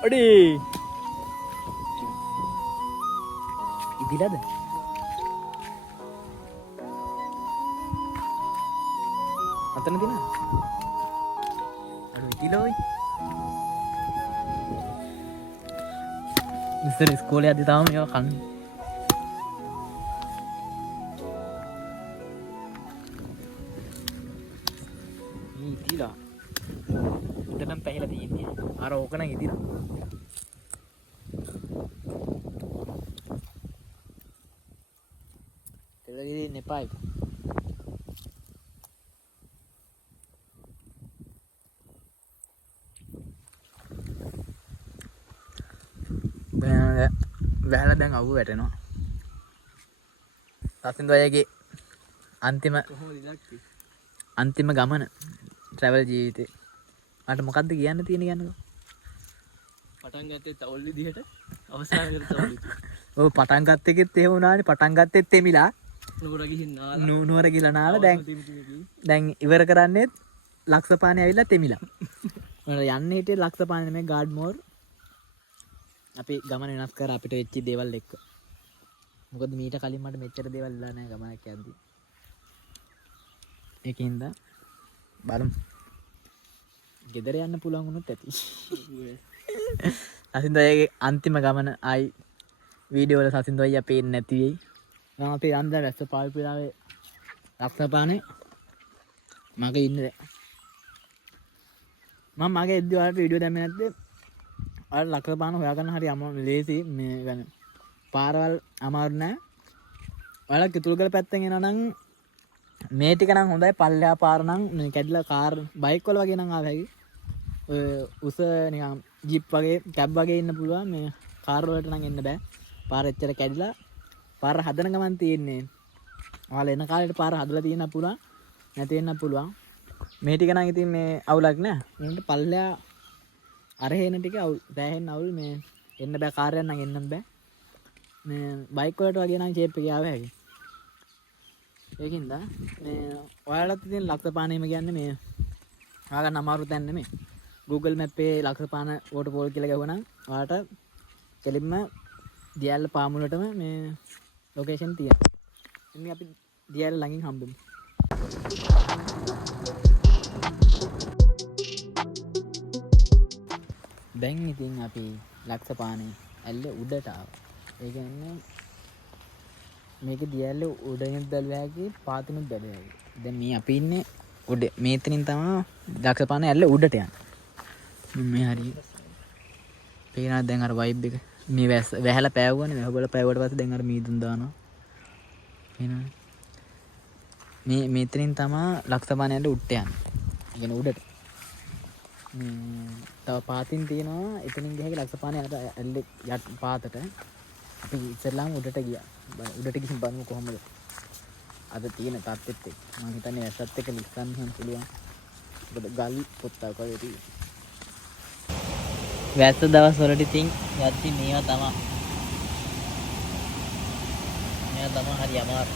අඩේ ඉදිලාද අතන දින අර ඉදිලෝයි ඉස්සර ඉස්කෝලේ යද්දි තාම මේවා කන්නේ මේ ඉදිලා උඩටම පැහිලා තියෙන්නේ අර ඕක නම් ඉදිලා तेरे नेपाल වැහලා දැන් අවු වැටෙනවා සසින්දු අයගේ අන්තිම ගමන ට්‍රැවල් ජීවිතේ මට මොකද්ද කියන්න තියෙන්නේ කියන්නකෝ පටන් ගත්තේ තවල් විදිහට අවසාන කරේ තවල් විදිහට ඔව් පටන් ගත්ත එකෙත් එහෙම වුණානේ පටන් ගත්තෙත් එමිලා නුවර ගිහින් නාලා නුවර ගිහලා නාලා දැන් ඉවර කරන්නේත් ලක්ෂපානේ ඇවිල්ලා තෙමිලා මම යන්නේ හිටියේ ලක්ෂපානේ නෙමෙයි ගාඩ්මෝර් අපි ගමන වෙනස් කර අපිට වෙච්ච දේවල් එක්ක මොකද මීට කලින් මට මෙච්චර දේවල් ඉල්ලා නැහැ ගමනක් යද්දි ඒකින්ද බලමු ගෙදර යන්න පුළුවන් වුණොත් ඇති සසින්දෝයගේ අන්තිම ගමන ආයි වීඩියෝ වල සසින්දෝයියා පේන්නේ නැති වෙයි මම අපේ යන්න වැස්ස පාවි පිලාවේ ලක්ෂපානේ මගේ ඉන්නේ මම මගේ එද්දි ඔයාලට වීඩියෝ දැම්මේ නැද්ද ඔයාලා ලක්ෂපාන හොයාගන්න හරි අමාරු ලේසි මේ يعني පාරවල් අමාරු නෑ ඔයාලා කිතුල්ගල පැත්තෙන් එනවා නම් මේ ටික නම් හොඳයි පල්ලෙහා පාර නම් මේ කැඩිලා කාර් බයික් වල වගේ නම් ආව හැකි ඔය උස නිකන් ජීප් වගේ කැබ් වගේ ඉන්න පුළුවන් මේ කාර් වලට නම් එන්න බෑ පාර එච්චර කැඩිලා පාර හදන ගමන් තියෙන්නේ ඔයාලා එන කාලේට පාර හදලා තියෙන්න පුළුවන් නැති වෙන්න පුළුවන් මේ ටික නම් ඉතින් මේ අවුලක් නෑ මේකට පල්ලෙහා අර හේන ටික අවුල් දැහෙන්න අවුල් මේ එන්න බෑ කාර් එකක් නම් එන්න බෑ මේ බයික් වලට වගේ නම් ෂේප් එක ආව හැකි ඒකින්ද මේ ඔයාලත් ඉතින් ලක්ෂපානෙම කියන්නේ මේ ආගන්න අමාරු තැන නෙමෙයි Google Map එකේ ලක්ෂපාන වෝටර්ෆෝල් කියලා ගහුවනම් ඔයාලට කෙලින්ම දියැල්ල පාමුලටම මේ ලොකේෂන් තියෙනවා ඉතින් අපි දියැල්ල ළඟින් හම්බෙමු දැන් ඉතින් අපි ලක්ෂපානේ ඇල්ල උඩට ආවා ඒ කියන්නේ මේක දියැල්ල උඩින් බැලුවාගේ පාතිනුත් බැලුවාගේ දැන් මේ අපි ඉන්නේ උඩ මේතනින් තමයි ලක්ෂපානේ ඇල්ල උඩට යන්නේ මේ හරිය පේනවා දැන් අර වයිබ් එක මේ වැහලා පෑවුවනේ වැහබල පෑවුවට පස්සේ දැන් අර මීදුන් දානවා එහෙනම් මේ මෙතනින් තමයි ලක්ෂපානේ ඇල්ල උඩට යන්නේ يعني උඩට තව පාතින් තියෙනවා එතනින් ගිහගේ ලක්ෂපානේ අර ඇල්ල යට පාතට අපි ඉස්සෙල්ලාම උඩට ගියා උඩට ගිහින් බලමු කොහොමද අද තියෙන තාත්තෙත් එක්ක මම හිතන්නේ ඇසත් එක්ක ලිස්සන්න හම් පුළුවන් මොකද ගල් පොත්තක් වගේ තියෙනවා වැස්ස දවස් වලට ඉතින් යද්දි මේවා තමයි හරි අමාරු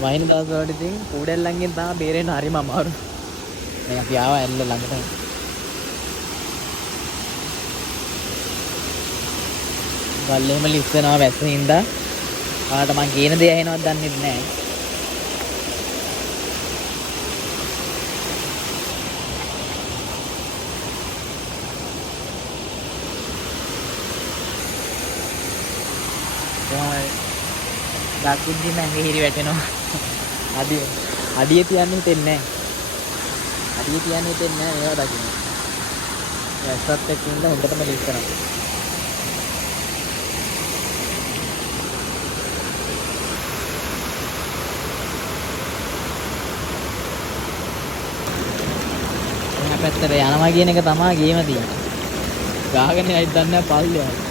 වයින් දවස් වලට ඉතින් කූඩැල්ලන්ගෙන් තමයි බේරෙන්න හරිම අමාරු දැන් අපි ආවා ඇල්ල ළඟට ගල්ලේම ලිස්සනවා වැස්සේ හින්දා ආට මං කියන දේ ඇහෙනවද දන්නේ නැහැ දකුද්දි මගේ හිරි වැටෙනවා අඩිය තියන්නේ හිතෙන්නේ නැහැ ඒවා දකින්න වැස්සත් එක්ක ඉඳලා හොඳටම ලිස්සනවා පැත්තට යනවා කියන එක තමයි ගේම තියෙන්නේ. ගාගෙන යයිද දන්නේ නැහැ පල්ලෙහා.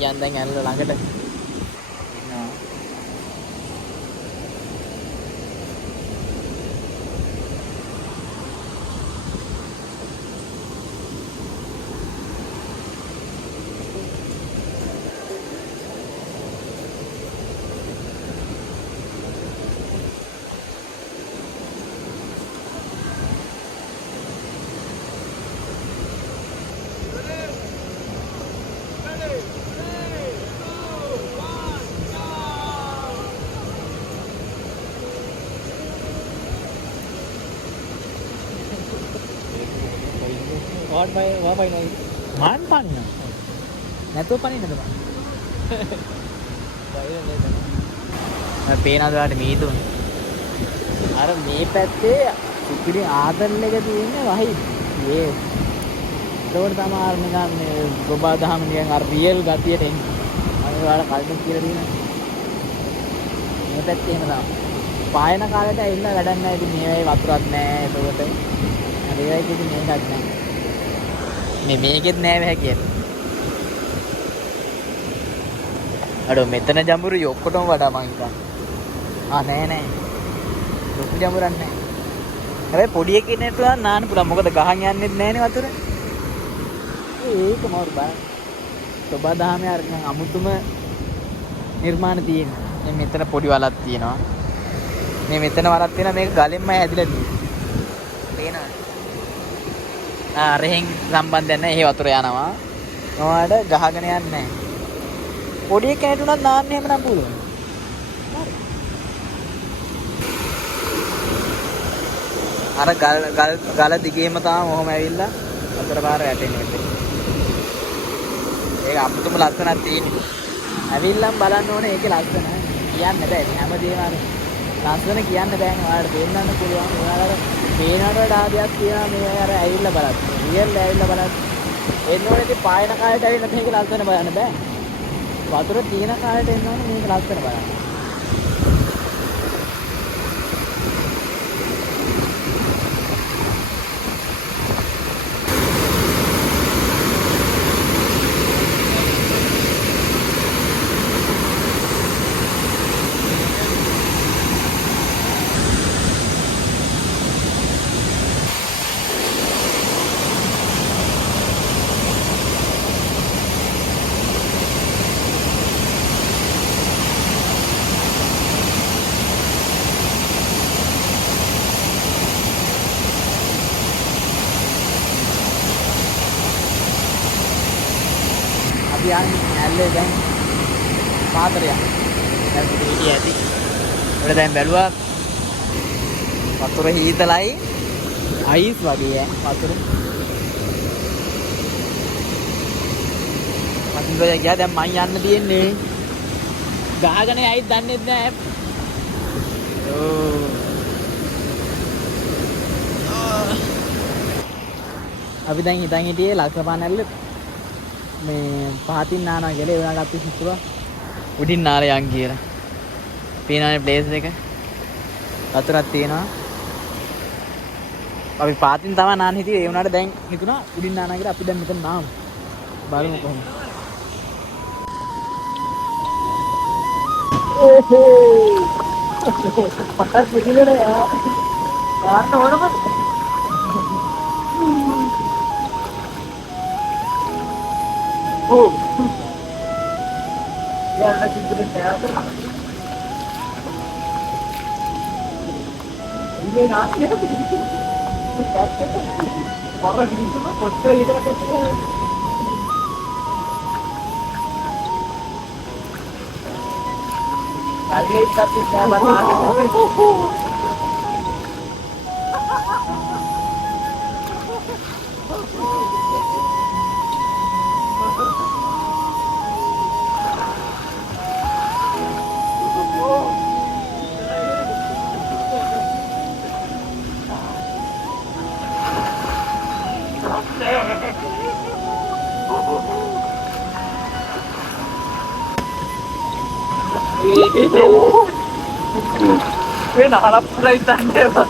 මීයන් දැන් ඇල්ල ළඟට ඉන්නවා. මාන් පනින්න නැතුව පනින්නද බං? පේනවද ඔයාලට මීදුන්? අර මේ පැත්තේ සුපිරි ආදල් එක තියෙන්නේ වහිත්. ඒ ඒකට තමයි අර නිකන් මේ ගොබා දහම නිකන් අර රියල් ගතියට එන්නේ. අර ඔයාලා කල්පන කියලා දිනා. මේ පැත්තේ එහෙම තමයි. පායන කාලේට ඇවිල්ලා වැඩක් නැහැ. ඉතින් මේ වෙයි වතුරක් නැහැ. ඒකට අර ඒවයි කිසි මේකක් නැහැ. මේකෙත් නෑ බෑ කියන්නේ. අඩෝ මෙතන ජඹුරුයි ඔක්කොටම වඩා මං හිතන්නේ. නෑ නෑ. ලොකු ජඹුරක් නෑ. හැබැයි පොඩි එකේ නේතුවා නාන්න පුළුවන්. මොකද ගහන් යන්නෙත් නෑනේ වතුර. ඒක මෝරු බා. සබා දහමේ අර අමුතුම නිර්මාණ තියෙනවා. දැන් මෙතන පොඩි වලක් තියෙනවා. මේ මෙතන වලක් තියෙනවා. මේක ගලෙන්මයි හැදිලා තියෙන්නේ. පේනවද? රෙහෙන් සම්බන්ධයක් නැහැ. ඒ වතුර යනවා. මොනවාට ගහගෙන යන්නේ නැහැ. පොඩි එකකට උනත් නාන්න එහෙම නම් පුළුවන්. අර ගල දිගේම තමයි මොහොම ඇවිල්ලා වතුර පාර වැටෙන්නේ. ඒක අමුතුම ලස්සනක් තියෙනවා. ඇවිල්ලම් බලන්න ඕනේ ඒකේ ලස්සන. කියන්න බෑ. හැමදේම අර ලස්සන කියන්න බෑනේ. ඔයාලට දෙන්නන්න පුළුවන්. ඔයාලට පේනකට වඩා දෙයක් තියෙනවා මේ අර ඇවිල්ලා බලන්න. රියල් ඇවිල්ලා බලන්න. එන්න ඕනේ ඉතින් පායන කාලේට ඇවිල්ලා මේක ලස්සන බලන්න බෑ. වතුර තියෙන කාලේට එන්න ඕනේ මේක ලස්සන බලන්න. ඇල්ලේ දැන් පාතරයක් දැන් පිටි ඇති. ඒකට දැන් බැලුවා වතුර හීතලයි අයිස් වගේ වතුර. මතින් ගියා දැන් මං යන්න තියෙන්නේ. ගහගෙන ඇයිද දන්නේ නැහැ. අපි දැන් හිතන් හිටියේ ලක්ෂපානල්ල මේ පහතින් නානවා කියලා. ඒ වුණාට අපි හිතුවා උඩින් නාර යන් කියලා. පේනවනේ ප්ලේස් එක. වතුරක් තියෙනවා. අපි පහතින් තමයි නාන්න හිටියේ. ඒ වුණාට දැන් හිතුණා උඩින් නානවා කියලා. අපි දැන් මෙතන නාමු. බලමු කොහොමද. ඕහෝ. පටක් පිටිලට යන්න ඕනම. Oh. Ya, la cintura se abre. Ini nasi apa gitu? Orang gitu mah foto itu kan. Kali tapi saya Gue harap mulai tanda Pak.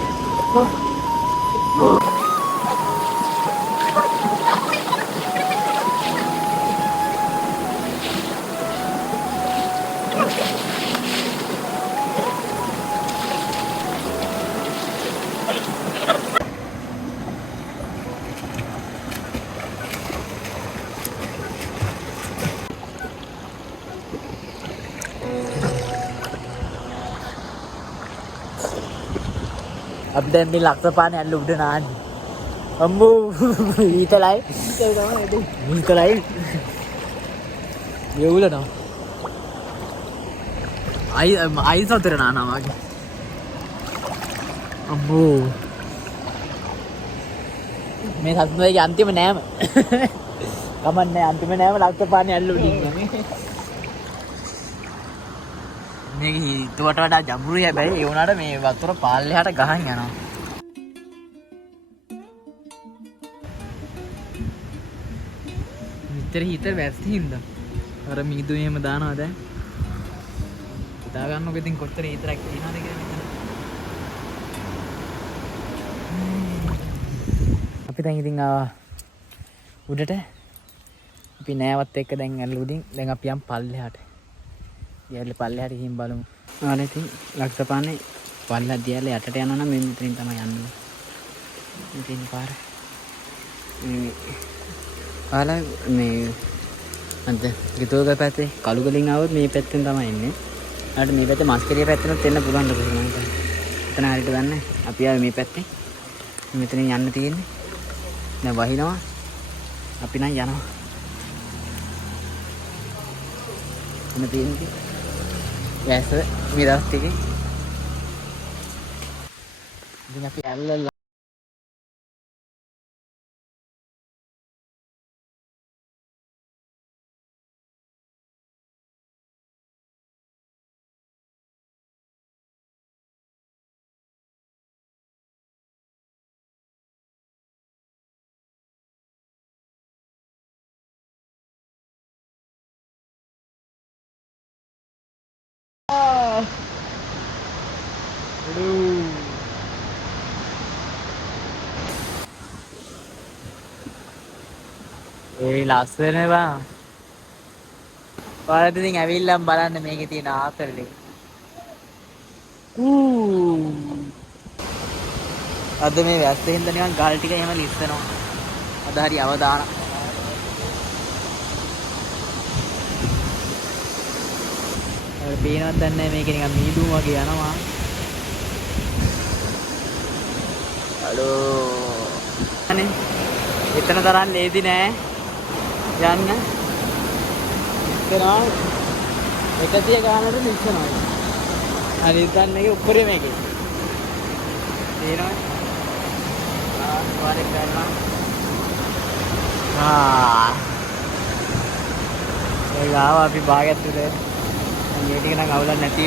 අපි දැන් මේ ලක්ෂ පාන ඇල්ල උඩ නාන්නේ. අම්මෝ ඊතලයි. ඊතලයි. යවුලනවා. අයිස් අතර නානවා වගේ. අම්මෝ. මේ සතුන්ගේ අන්තිම නෑම. කමන්නේ අන්තිම නෑම ලක්ෂ පාන ඇල්ල උඩින් යන්නේ. මේක හිතුවට වඩා ජඹුරුයි හැබැයි ඒ වුණාට මේ වතුර පාල්ලෙහාට ගහන් යනවා. හිතර වැස්ති හින්දා අර මීදු එහෙම දානවා දැන් හිතා ගන්නකො ඉතින් කොච්චර හිතරක් තියනවද කියලා මෙතන. අපි දැන් ඉතින් උඩට අපි නෑවත් එක්ක දැන් ඇල්ල උඩින් දැන් අපි යම් පල්ලෙහාට. ඊයල්ල පල්ලෙහාට ගිහින් බලමු. ආලා ඉතින් ලක්ෂපානේ පල්ලෙහා දියලා යටට යනවා නම් මේ මෙතනින් තමයි යන්නේ. ඉතින් පාර මේ ආලා මේ අන්ත ගිතෝග පැත්තේ කළු ගලින් ආවොත් මේ පැත්තෙන් තමයි එන්නේ. ඊට මේ පැත්තේ මස්කරිය පැත්තෙන්ත් එන්න පුළුවන් ද කොහොමද මම හිතන්නේ. එතන හරියට දන්නේ. අපි ආවේ මේ පැත්තේ. මෙතනින් යන්න තියෙන්නේ. දැන් වහිනවා. අපි නම් යනවා. එන්න තියෙන්නේ. වැස්ස මිරස් ටිකේ. ඉතින් අපි ඇල්ලලා ඒ ලස්සන බා. ඔයාලට ඉතින් ඇවිල්ලාම බලන්න මේකේ තියෙන ආතරලේ. අද මේ වැස්සෙන්ද නිකන් ගල් ටික එහෙම ලිස්සනවා. අද හරි අවදාන. ඔය පේනවත් දන්නේ නැහැ මේක නිකන් මීදුම් වගේ යනවා. හලෝ. අනේ එතන තරම් ලේසි නෑ යන්න. ඉස්සරහා 100 ගානකට ලිස්සනවා. හරි ඉතින් මේකේ උඩරේ මේකේ. තේරෙනවද? වාරේ ගන්නවා. ඒ ගාව අපි භාගයක් තුනේ. මේ ටික නම් අවුලක් නැති.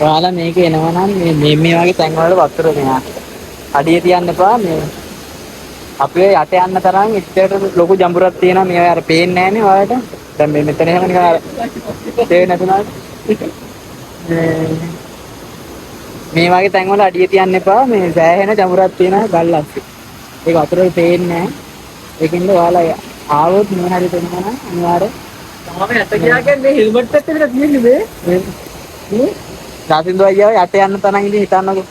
ඔයාලා මේක එනවා නම් මේ වගේ තැන් වල වතුර මෙහා. අඩිය තියන්න එපා මේ. අපේ යට යන්න තරම් ඉච්චට ලොකු ජඹුරක් තියෙනවා. මේ අර පේන්නේ නැහනේ ඔයාලට. දැන් මේ මෙතන එහෙම නිකන් අර තේරෙන්නේ නැතුණා. මේ වගේ තැන් වල අඩිය තියන්න එපා. මේ සෑහෙන ජඹුරක් තියෙනවා ගල්ලක්. ඒක වතුරේ පේන්නේ නැහැ. ඒකින්ද ඔයාලා ආවොත් මේ හරියට එනවා නම් අනිවාර්යෙන් තමයි ඇත්ත කියාගෙන මේ හෙල්මට් එකත් විතර තියෙන්නේ මේ. දාසින්දු අයියා යට යන්න තරම් ඉඳි හිතන්නකෝ.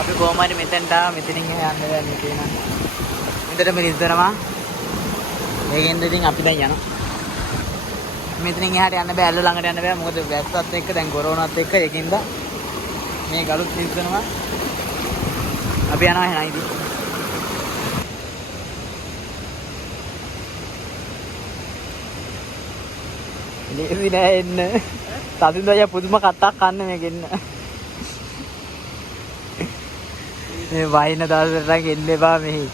අපි කොහොම හරි මෙතෙන්ට මෙතනින් එහා යන්න බෑ මේ කියන. මෙතනම ඉස්සරම. ඒකෙන්ද ඉතින් අපි දැන් යනවා. මෙතනින් එහාට යන්න බෑ, ඇල්ල ළඟට යන්න බෑ. මොකද වැස්සත් එක්ක දැන් ගොරවනත් එක්ක ඒකින්ද මේ ගලුත් ඉස්සනවා. අපි යනවා එහෙනම් ඉතින්. ලේසි නෑ එන්න. සතුන් දයා පුදුම කටක් කන්න මේකෙන්න. මේ වයින් දවසට එන්න එපා මෙහි.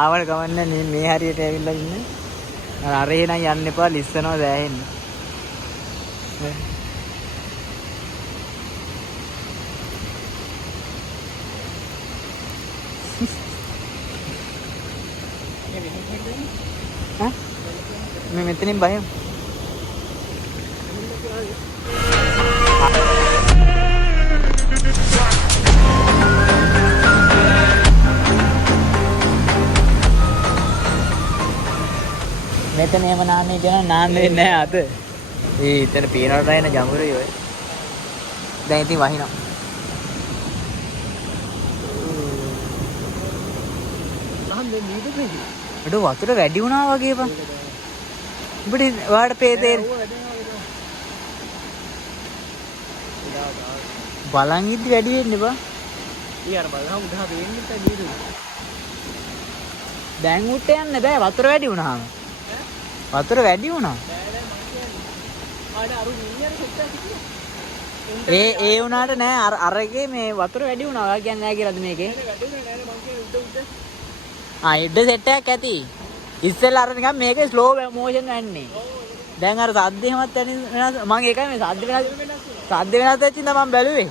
ආවල ගමන්නේ මේ හරියට ඇවිල්ලා ඉන්න. අර එහෙනම් යන්න එපා ලිස්සනවා දැහෙන්න. मैं इतनी भाई මෙතන එහෙම නාන්නේ කියන නාන්නේ නැහැ අද. ඒ එතන පේනවට එන ජඹුරුයි ඔය. දැන් ඉතින් වහිනවා. නාන්නේ නේද දෙවි. එඩ වතුර වැඩි වුණා වගේ බං. ඔබට ඔයාලට පේදේ. බලන් ඉද්දි වැඩි වෙන්නේ බා. ඊයර බලහම උදා වෙන්නේ නැත්නම් නේද? දැන් උට යන්න බෑ වතුර වැඩි වුණාම. වතුර වැඩි වුණා. ඒ වුණාට නෑ අරගේ මේ වතුර වැඩි වුණා. ඔයා කියන්නේ නෑ කියලාද මේකේ? ඉඩ සෙට් එකක් ඇති. ඉස්සෙල්ලා අර නිකන් මේකේ ස්ලෝ මෝෂන් යන්නේ. දැන් අර සද්ද එහෙමත් වෙනස් මම ඒකයි මේ සද්ද වෙනස් වෙච්ච ඉඳන් මම බැලුවේ.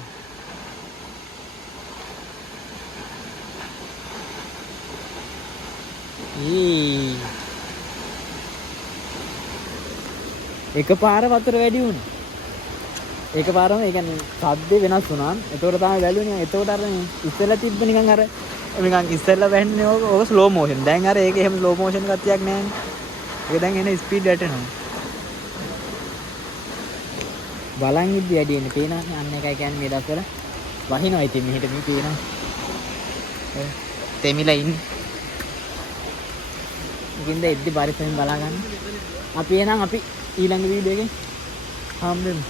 එකපාර වතුර වැඩි වුණා. එකපාරම ඒ කියන්නේ සද්ද වෙනස් වුණා. ඒතකොට තමයි බැලුනේ. ඒතකොට අර ඉස්සෙල්ලා තිබ්බ නිකන් අර නිකන් ඉස්සෙල්ලා වැන්නේ ඕක ස්ලෝ මෝෂන්. දැන් අර ඒක එහෙම ස්ලෝ මෝෂන් ගතියක් නෑනේ. ඒක දැන් එන ස්පීඩ් වැටෙනවා. බලන් ඉද්දි වැඩි වෙන්නේ පේනවනේ. අන්න එකයි කියන්නේ මේ දවස්වල වහිනවා ඉතින් මෙහෙට මේ පේනවා. තෙමිලා ඉන්නේ. ඉතින්ද එද්දි පරිස්සමෙන් බලා ගන්න. අපි එනං අපි ඊළඟ වීඩියෝ එකෙන් හම්බෙමු.